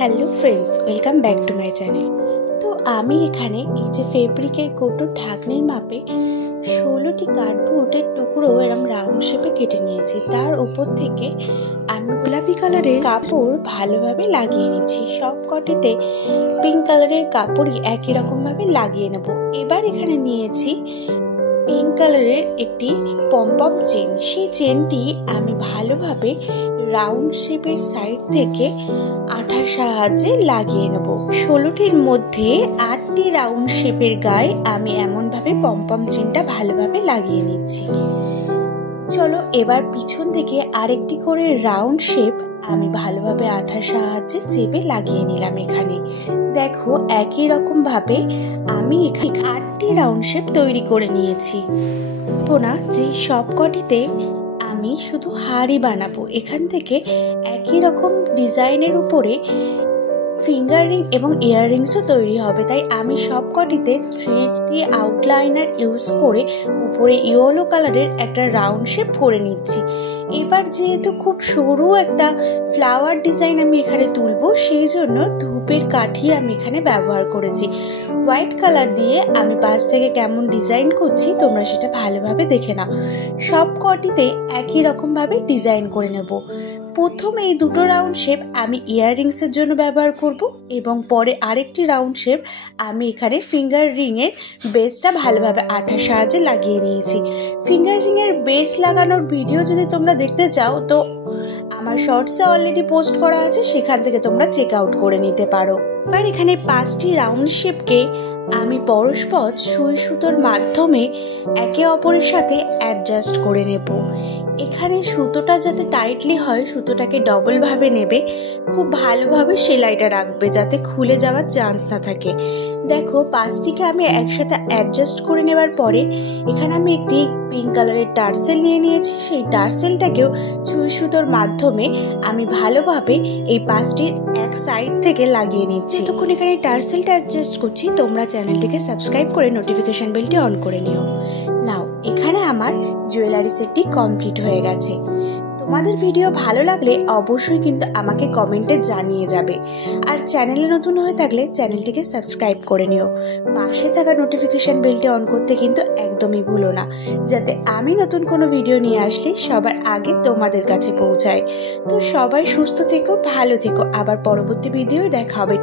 Hello friends, welcome back to my channel. তো আমি এখানে এই যে ফেব্রিকের কৌটোর ঢাকনির মাপে 16টি কার্ডবোর্ডের টুকরো এরম রাউন্ড শেপে কেটে নিয়েছি। তার উপর থেকে আমি গোলাপি কালারের কাপড় ভালোভাবে লাগিয়ে নিচ্ছি। সব কটিতে পিঙ্ক কালারের কাপড়ই একই রকমভাবে লাগিয়ে নেব। এবার এখানে নিয়েছি পিঙ্ক কালারের একটি পমপম চেন। সেই চেনটি আমি ভালোভাবে রাউন্ড শেপের সাইড থেকে আঠার সাহায্যে লাগিয়ে নেব। 16টির মধ্যে 8টি রাউন্ড শেপের গায়ে আমি এমনভাবে পমপম চেনটা ভালোভাবে লাগিয়ে নিচ্ছি। চলো এবার পিছন থেকে আরেকটি করে রাউন্ড শেপ আমি ভালোভাবে আঠার সাহায্যে চেপে লাগিয়ে নিলাম। এখানে দেখো একই রকম ভাবে আমি এখানে 8টি রাউন্ড শেপ তৈরি করে নিয়েছি। না যে সবকটিতে আমি শুধু হাড়ি বানাবো। এখান থেকে একই রকম ডিজাইনের উপরে ফিঙ্গার রিং এবং ইয়াররিংসও তৈরি হবে, তাই আমি সবকটিতে 3D আউটলাইনার ইউজ করে উপরে ইয়েলো কালারের একটা রাউন্ড শেপ করে নিচ্ছি। এবার যেহেতু খুব সরু একটা ফ্লাওয়ার ডিজাইন আমি এখানে তুলবো, সেই জন্য ধূপের কাঠি আমি এখানে ব্যবহার করেছি। হোয়াইট কালার দিয়ে আমি পাশ থেকে কেমন ডিজাইন করছি তোমরা সেটা ভালোভাবে দেখে নাও। সব কটিতে একই রকমভাবে ডিজাইন করে নেব। প্রথমে এই দুটো রাউন্ড শেপ আমি ইয়াররিংসের জন্য ব্যবহার করব এবং পরে আরেকটি রাউন্ড শেপ আমি এখানে ফিঙ্গার রিংয়ের বেসটা ভালোভাবে আঠার সাহায্যে লাগিয়ে নিয়েছি। ফিঙ্গার রিংয়ের বেস লাগানোর ভিডিও যদি তোমরা দেখতে চাও তো আমার শর্টসে অলরেডি পোস্ট করা আছে, সেখান থেকে তোমরা চেক আউট করে নিতে পারো। এবার এখানে 5টি রাউন্ড শেপকে আমি পরস্পর সুই সুতোর মাধ্যমে একে অপরের সাথে অ্যাডজাস্ট করে নেব। এখানে সুতোটা যাতে টাইটলি হয় সুতোটাকে ডবল ভাবে নেবে, খুব ভালোভাবে সেলাইটা রাখবে যাতে খুলে যাওয়ার চান্স না থাকে। দেখো 5টিকে আমি একসাথে অ্যাডজাস্ট করে নেবার পরে এখানে আমি একটি পিঙ্ক কালারের টার্সেল নিয়ে নিয়েছি। সেই টার্সেলটাকেও সুই সুতোর মাধ্যমে আমি ভালোভাবে এই 5টির এক সাইড থেকে লাগিয়ে নিচ্ছি। তখন এখানে টার্সেলটা অ্যাডজাস্ট করছি, তোমরা চ্যানেলটিকে সাবস্ক্রাইব করে নোটিফিকেশন বেলটি অন করে নিও। নাও এখানে আমার জুয়েলারি সেটটি কমপ্লিট হয়ে গেছে। তোমাদের ভিডিও ভালো লাগলে অবশ্যই কিন্তু আমাকে কমেন্টে জানিয়ে যাবে। আর চ্যানেলে নতুন হয়ে থাকলে চ্যানেলটিকে সাবস্ক্রাইব করে নিও। পাশে থাকা নোটিফিকেশন বেলটি অন করতে কিন্তু একদমই ভুলো না, যাতে আমি নতুন কোনো ভিডিও নিয়ে আসলে সবার আগে তোমাদের কাছে পৌঁছায়। তো সবাই সুস্থ থেকো, ভালো থেকো, আবার পরবর্তী ভিডিও দেখা হবে।